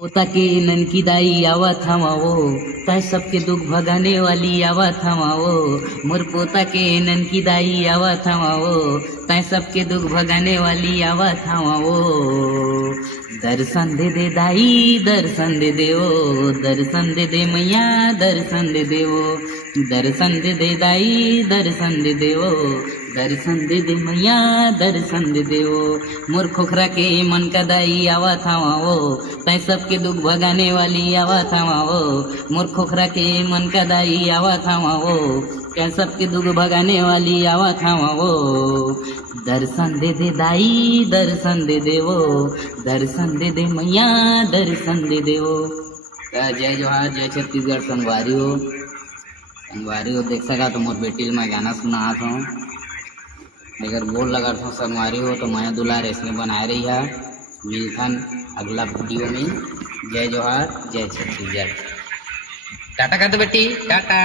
पोता के ननकी दाई आवत हमावो, तय सबके दुख भगाने वाली आवत हमावो। मोर पोता के ननकी दाई आवत हमावो, तय सबके दुख भगाने वाली आवत हमावो। दर्शन दे दे दाई दर्शन दे देवो, दर्शन दे दे मैया दर्शन दे देवो। दर्शन दे दे दाई दर्शन दे देवो, दर्शन दे दे मैया दर्शन दे देवो। मोर खोखरा के मन का दाई आवत हमावो, तय सबके दुख भगाने वाली आवत हमावो। मोर खोखरा के मन का दाई आवत हमावो, क्या सबके दुख भगाने वाली आवत हमावो। दर्शन दे दे दाई दर्शन दे देवो, दर्शन दे दे मैया दर्शन दे देवो। जय जोहार, जय छत्तीसगढ़। संगवारी हो देख सका तो मोर बेटी मैं गाना सुना हूँ। अगर बोल लगा तो संगवारी हो तो माया दुलार इसने बनाए रही है। मिलथन अगला वीडियो में। जय जोहार, जय छत्तीसगढ़। टाटा कर दो बेटी, टाटा।